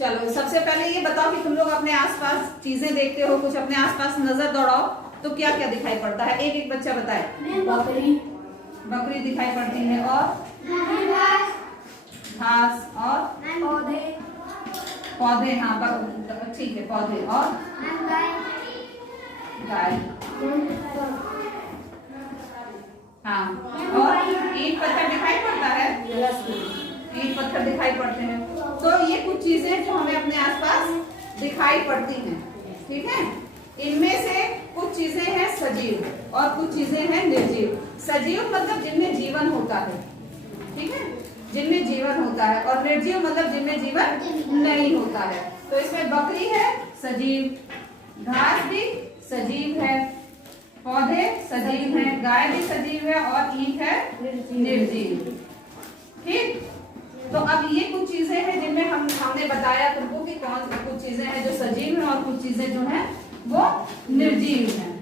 चलो सबसे पहले ये बताओ कि तुम लोग अपने आसपास चीजें देखते हो, कुछ अपने आसपास नजर दौड़ाओ तो क्या क्या दिखाई पड़ता है? एक एक बच्चा बताए। बकरी, बकरी दिखाई पड़ती है और घास और पौधे, पौधे। हाँ ठीक है, पौधे और गाय। हाँ, और ईंट पत्थर दिखाई पड़ता है। ईंट पत्थर दिखाई पड़ते हैं। तो ये कुछ चीजें जो हमें अपने आसपास दिखाई पड़ती हैं, ठीक है। इनमें से कुछ चीजें हैं सजीव और कुछ चीजें हैं निर्जीव। सजीव मतलब जिनमें जीवन होता है, ठीक है, जिनमें जीवन होता है, और निर्जीव मतलब जिनमें जीवन नहीं होता है। तो इसमें बकरी है सजीव, घास भी सजीव है, पौधे सजीव हैं, गाय भी सजीव है और ईंट है निर्जीव। ठीक, तो अब ये कुछ चीजें हैं जिनमें हमने बताया तुमको कि कौन कुछ चीजें हैं जो सजीव हैं और कुछ चीजें जो हैं वो निर्जीव हैं।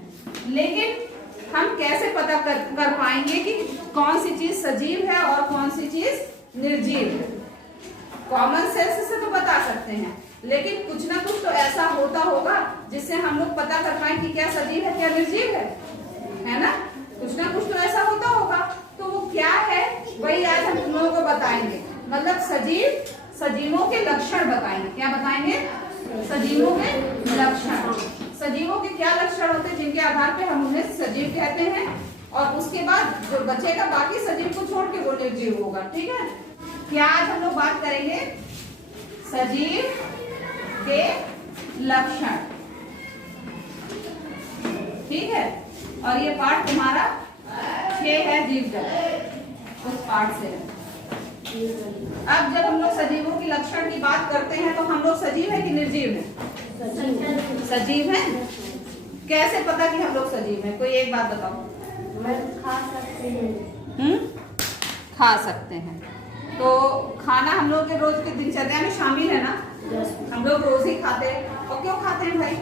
लेकिन हम कैसे पता कर पाएंगे कि कौन सी चीज सजीव है और कौन सी चीज निर्जीव है? कॉमन सेंस से तो बता सकते हैं, लेकिन कुछ ना कुछ तो ऐसा होता होगा जिससे हम लोग पता कर पाए कि क्या सजीव है क्या निर्जीव है ना? कुछ ना कुछ तो ऐसा होता होगा। तो वो क्या है वही आज हम तुम लोगों को बताएंगे। मतलब सजीवों के लक्षण बताएंगे। क्या बताएंगे? सजीवों के लक्षण। सजीवों के क्या लक्षण होते हैं जिनके आधार पे हम उन्हें सजीव कहते हैं, और उसके बाद जो बचेगा बाकी सजीव को छोड़ के वो निर्जीव होगा। ठीक है, क्या आज हम लोग बात करेंगे सजीव के लक्षण। ठीक है, और ये पार्ट तुम्हारा 6 है, जीव जगत, उस पार्ट से है। अब जब हम लोग सजीवों के लक्षण की बात करते हैं तो हम लोग सजीव है कि निर्जीव है? सजीव है। कैसे पता कि हम लोग सजीव हैं? कोई एक बात बताओ। खा सकते हैं। खा सकते हैं। तो खाना हम लोग के रोज की दिनचर्या में शामिल है ना? हम लोग रोज ही खाते हैं। और क्यों खाते हैं भाई?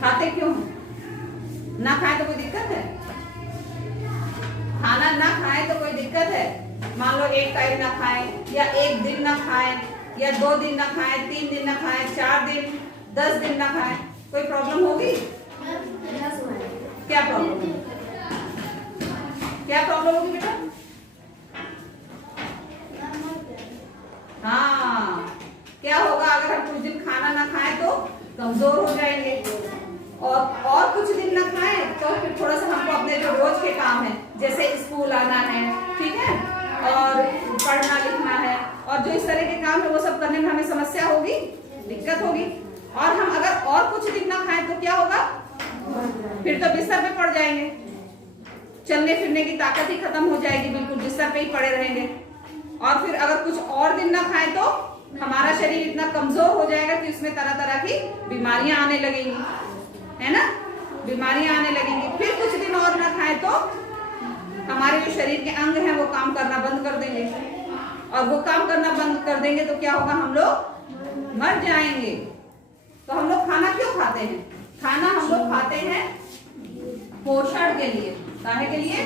खाते क्यों? ना खाए तो कोई दिक्कत है? खाना ना खाए तो कोई दिक्कत है? मान लो एक टाइम ना खाए, या एक दिन ना खाए, या 2 दिन ना खाए, 3 दिन ना खाए, 4 दिन, 10 दिन ना खाए, कोई प्रॉब्लम होगी? क्या प्रॉब्लम होगी? क्या प्रॉब्लम होगी बेटा? हाँ, क्या होगा अगर हम कुछ दिन खाना ना खाएं तो कमजोर हो जाएंगे, और कुछ दिन ना खाएं तो फिर थोड़ा सा हमको अपने जो रोज के काम है जैसे स्कूल आना है, ठीक है, और पढ़ना लिखना है, और जो इस तरह के काम है वो सब करने में हमें समस्या होगी, दिक्कत होगी। और हम अगर और कुछ दिन ना खाएं तो क्या होगा? फिर तो बिस्तर पे पड़ जाएंगे, चलने फिरने की ताकत ही खत्म हो जाएगी, बिल्कुल बिस्तर पे ही पड़े रहेंगे। और फिर अगर कुछ और दिन ना खाएं तो हमारा शरीर इतना कमजोर हो जाएगा कि उसमें तरह तरह की बीमारियां आने लगेंगी, है ना? बीमारियां आने लगेंगी। फिर कुछ दिन और ना खाएं तो हमारे जो शरीर के अंग हैं वो काम करना बंद कर देंगे, और वो काम करना बंद कर देंगे तो क्या होगा? हम लोग मर जाएंगे। तो हम लोग खाना क्यों खाते हैं? खाना हम लोग खाते हैं पोषण के लिए। काहे के लिए?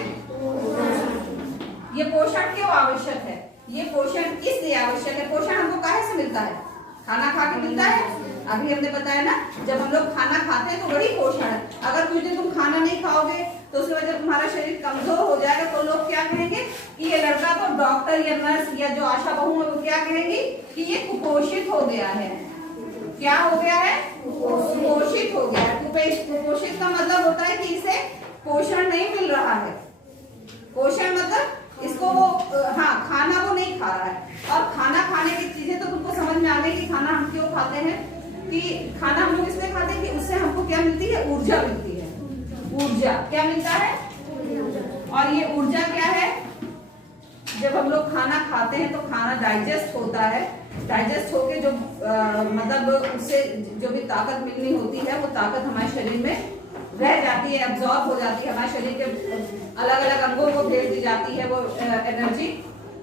ये पोषण क्यों आवश्यक है? ये पोषण इसलिए आवश्यक है। पोषण हमको काहे से मिलता है? खाना खा के मिलता है। अभी हमने बताया ना, जब हम लोग खाना खाते हैं तो बड़ी पोषण है। अगर कुछ दिन तुम खाना नहीं खाओगे तो उसकी वजह से तुम्हारा शरीर कमजोर हो जाएगा, तो लोग क्या कहेंगे कि ये लड़का तो डॉक्टर या नर्स या जो आशा बहू है वो क्या कहेंगी कि ये कुपोषित हो गया है। क्या हो गया है? कुपोषित हो गया है। कुपोषित का मतलब होता है कि इसे पोषण नहीं मिल रहा है। पोषण मतलब इसको वो खाना वो नहीं खा रहा है। और खाना खाने की चीजें तो तुमको समझ में आ गई कि खाना हम क्यों खाते हैं। कि खाना हम लोग इसलिए खाते हैं कि उससे हमको क्या मिलती है? ऊर्जा मिलती है। ऊर्जा क्या मिलता है? और ये ऊर्जा क्या है? जब हम लोग खाना खाते हैं तो खाना डाइजेस्ट होता है। डाइजेस्ट होके जो मतलब उससे जो भी ताकत मिलनी होती है वो ताकत हमारे शरीर में रह जाती है, एब्जॉर्ब हो जाती है। हमारे शरीर के अलग अलग अंगों को भेज दी जाती है वो एनर्जी,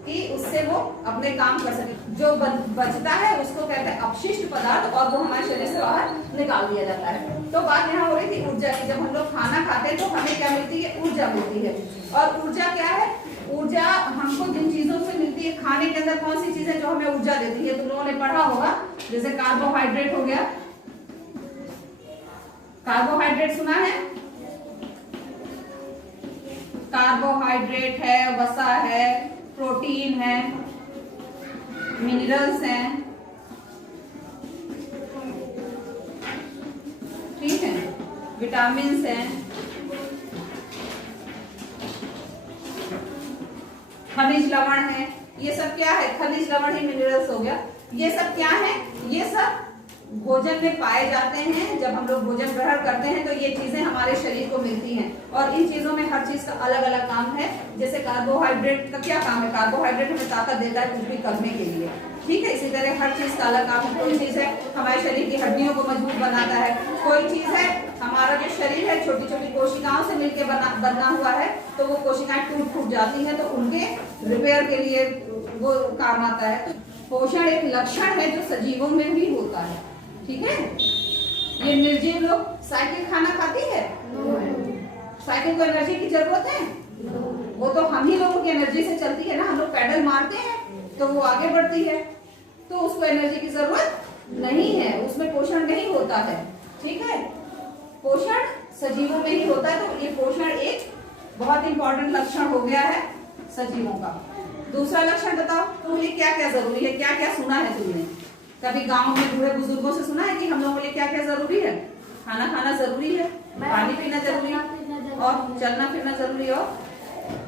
कि उससे वो अपने काम कर सके। जो बचता है उसको कहते हैं अपशिष्ट पदार्थ, और वो हमारे शरीर से बाहर निकाल दिया जाता है। तो बात यहाँ हो रही थी ऊर्जा की। जब हम लोग खाना खाते हैं तो हमें क्या मिलती है? ऊर्जा मिलती है। और ऊर्जा क्या है? ऊर्जा हमको जिन चीजों से मिलती कि खाने के अंदर कौन सी चीजें जो हमें ऊर्जा देती है, तुम लोगों ने पढ़ा होगा। जैसे कार्बोहाइड्रेट हो गया, कार्बोहाइड्रेट सुना है, कार्बोहाइड्रेट है, वसा है, प्रोटीन है, मिनरल्स हैं, ठीक है, विटामिन्स हैं, खनिज लवण है। ये सब क्या है? खनिज लवण ही मिनरल्स हो गया। ये सब क्या है? ये सब भोजन में पाए जाते हैं। जब हम लोग भोजन ग्रहण करते हैं तो ये चीजें हमारे शरीर को मिलती हैं, और इन चीजों में हर चीज का अलग अलग काम है। जैसे कार्बोहाइड्रेट का क्या काम है? कार्बोहाइड्रेट हमें ताकत देता है कुछ भी करने के लिए, ठीक है। इसी तरह हर चीज का अलग काम है। कोई चीज है हमारे शरीर की हड्डियों को मजबूत बनाता है, कोई चीज है हमारा जो शरीर है छोटी छोटी कोशिकाओं से मिलकर बना हुआ है, तो वो कोशिकाएं टूट जाती हैं, तो उनके रिपेयर के लिए वो काम आता है। तो पोषण एक लक्षण है जो सजीवों में भी होता है, ठीक है। ये निर्जीव लोग, साइकिल खाना खाती है? साइकिल को एनर्जी की जरूरत है? वो तो हम ही लोगों की एनर्जी से चलती है ना। हम लोग पैडल मारते हैं तो वो आगे बढ़ती है, तो उसको एनर्जी की जरूरत नहीं है, उसमें पोषण नहीं होता है, ठीक है। पोषण सजीवों में ही होता है। तो ये पोषण एक बहुत इंपॉर्टेंट लक्षण हो गया है सजीवों का। दूसरा लक्षण बताओ, तो ये क्या क्या जरूरी है? क्या क्या सुना है तुमने? कभी गांव में बूढ़े बुजुर्गों से सुना है कि हम लोगों के लिए क्या क्या जरूरी है? खाना खाना जरूरी है, पानी पीना जरूरी है, और चलना फिरना जरूरी है,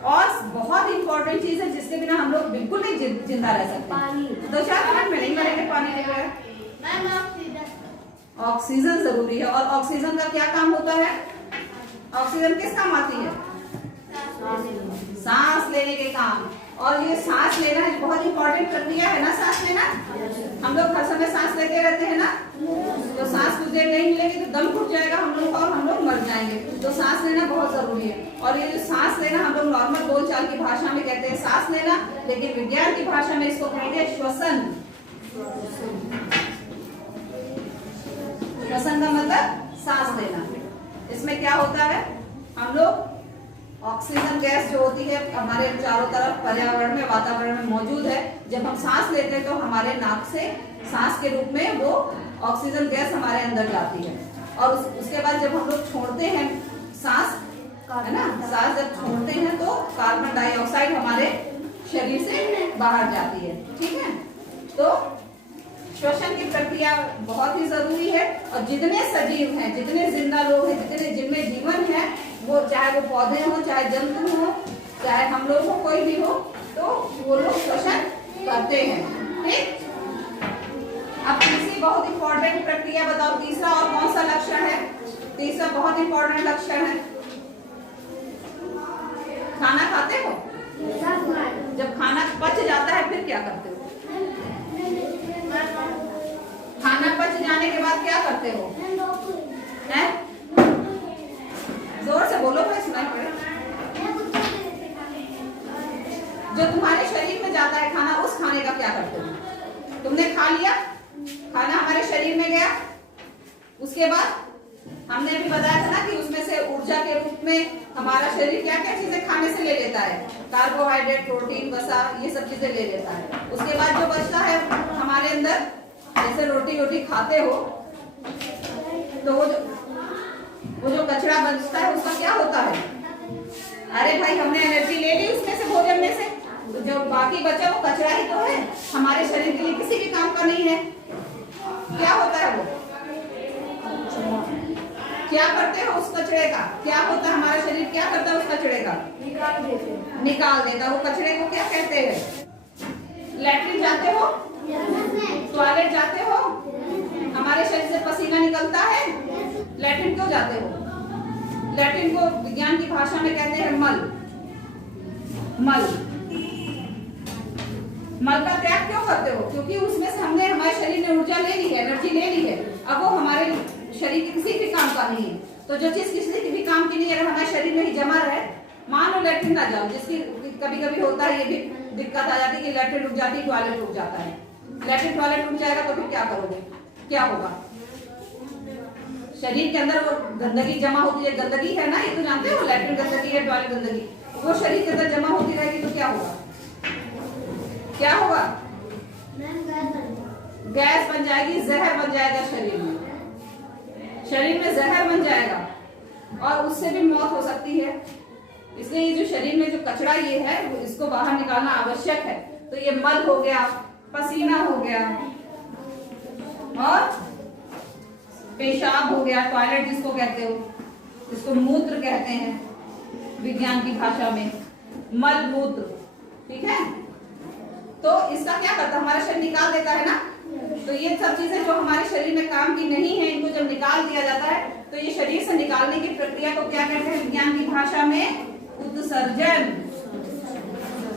और बहुत इंपॉर्टेंट चीज है जिसके बिना हम लोग बिल्कुल नहीं जिंदा रह सकते। 2-4 मिनट में नहीं मरेंगे पानी के बगैर। ऑक्सीजन जरूरी है। और ऑक्सीजन का क्या काम होता है? ऑक्सीजन किस काम आती है? सांस लेने के काम। और ये सांस लेना बहुत इंपॉर्टेंट प्रक्रिया है ना, सांस लेना। हम लोग हर समय सांस लेते रहते हैं ना, तो सांस कुछ देर नहीं मिलेगी तो दम घुट जाएगा हम लोग और हम लोग मर जाएंगे। तो सांस लेना बहुत जरूरी है। और ये जो सांस लेना हम लोग नॉर्मल बोलचाल की भाषा में कहते हैं सांस लेना, लेकिन विज्ञान की भाषा में इसको कहेंगे श्वसन। श्वसन का मतलब सांस लेना। इसमें क्या होता है? हम लोग ऑक्सीजन गैस जो होती है हमारे चारों तरफ पर्यावरण में, वातावरण में मौजूद है। जब हम सांस लेते हैं तो हमारे नाक से सांस के रूप में वो ऑक्सीजन गैस हमारे अंदर जाती है, और उसके बाद जब हम लोग छोड़ते हैं सांस, है ना, सांस जब छोड़ते हैं तो कार्बन डाइऑक्साइड हमारे शरीर से बाहर जाती है, ठीक है। तो श्वसन की प्रक्रिया बहुत ही जरूरी है। और जितने सजीव हैं, जितने जिंदा लोग हैं, जितने जिनमें जीवन है, वो चाहे वो पौधे हो, चाहे जंतु हो, चाहे हम लोग हो, कोई भी हो, तो वो लोग श्वसन करते हैं, ठीक। अब तीसरी बहुत इंपॉर्टेंट प्रक्रिया बताओ, तीसरा और कौन सा लक्षण है? तीसरा बहुत इंपॉर्टेंट लक्षण है। खाना खाते हो? जब खाना पच जाता है फिर क्या करते हो? खाना पच जाने के बाद क्या करते हो? हैं? जोर से बोलो भाई, सुनाई पड़े। जो तुम्हारे शरीर में जाता है खाना, उस खाने का क्या करते हो? तुमने खा लिया, खाना हमारे शरीर में गया, उसके बाद हमने भी बताया था ना कि उसमें से ऊर्जा के रूप में हमारा शरीर क्या क्या चीजें खाने से ले लेता है? कार्बोहाइड्रेट, प्रोटीन, वसा, ये सब चीजें ले लेता है। उसके बाद जो बचता है हमारे अंदर, जैसे रोटी खाते हो तो वो जो कचरा बचता है उसका क्या होता है? अरे भाई हमने एनर्जी ले ली उसमें से, भोजन में से, तो जो बाकी बचा वो कचरा ही तो है, हमारे शरीर के लिए किसी भी काम का नहीं है। क्या होता है वो? क्या करते हो उस कचरे का? क्या होता है हमारा शरीर, क्या करता है उस कचरे का? निकाल देता। वो कचरे को क्या कहते हैं? लैट्रिन जाते हो, टॉयलेट जाते हो, हमारे शरीर से पसीना निकलता है, लैट्रिन क्यों जाते हो? लैट्रिन को विज्ञान की भाषा में कहते हैं मल। मल का त्याग क्यों करते हो? क्योंकि उसमें से हमने, हमारे शरीर ने ऊर्जा ले ली है, एनर्जी ले ली है, अब वो हमारे शरीर के किसी भी काम का नहीं है। तो जो चीज किसी भी काम की नहीं है, अगर हमारे शरीर में ही जमा रहे, मान लो लैट्रिन ना जाओ, जिसकी कभी कभी होता है ये भी दिक्कत आ जाती है कि लैट्रिन रुक जाती है, टॉयलेट रुक जाता है। लैट्रिन टॉयलेट रुक जाएगा तो फिर क्या करोगे? क्या होगा? शरीर के अंदर वो गंदगी जमा होती है, गंदगी है ना, ये तो जानते हो, लैट्रिन गंदगी है, टॉयलेट गंदगी, वो शरीर के अंदर जमा होती रहेगी तो क्या होगा? क्या होगा? गैस बन जाएगी, जहर बन जाएगा शरीर में, शरीर में जहर बन जाएगा और उससे भी मौत हो सकती है। इसलिए ये जो शरीर में जो कचरा ये है इसको बाहर निकालना आवश्यक है। तो ये मल हो गया, पसीना हो गया और पेशाब हो गया, टॉयलेट जिसको कहते हो, इसको मूत्र कहते हैं विज्ञान की भाषा में, मल मूत्र। ठीक है, तो इसका क्या करता है, हमारा शरीर निकाल देता है ना। तो ये सब चीजें जो हमारे शरीर में काम की नहीं है, इनको जब निकाल दिया जाता है तो ये शरीर से निकालने की प्रक्रिया को क्या कहते हैं विज्ञान की भाषा में? उत्सर्जन।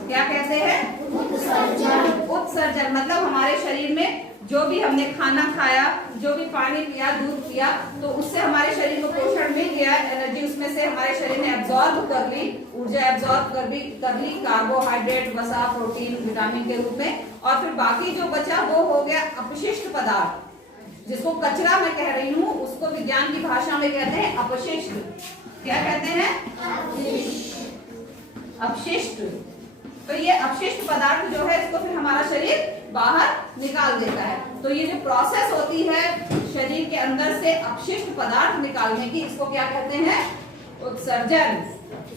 क्या कहते हैं? उत्सर्जन। उत्सर्जन मतलब हमारे शरीर में जो भी हमने खाना खाया, जो भी पानी पिया, दूध पिया, तो उससे हमारे शरीर को पोषण मिल गया, एनर्जी उसमें से हमारे शरीर ने एब्जॉर्ब कर ली, ऊर्जा एब्जॉर्ब कर ली कार्बोहाइड्रेट, वसा, प्रोटीन, विटामिन के रूप में। और फिर बाकी जो बचा वो हो गया अपशिष्ट पदार्थ, जिसको कचरा मैं कह रही हूँ, उसको विज्ञान की भाषा में कहते हैं अपशिष्ट। क्या कहते हैं? अपशिष्ट। तो ये अपशिष्ट पदार्थ जो है इसको फिर हमारा शरीर बाहर निकाल देता है। तो ये जो प्रोसेस होती है शरीर के अंदर से अपशिष्ट पदार्थ निकालने की, इसको क्या कहते हैं? उत्सर्जन।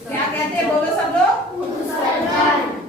क्या कहते हैं, बोलो सब लोग? उत्सर्जन।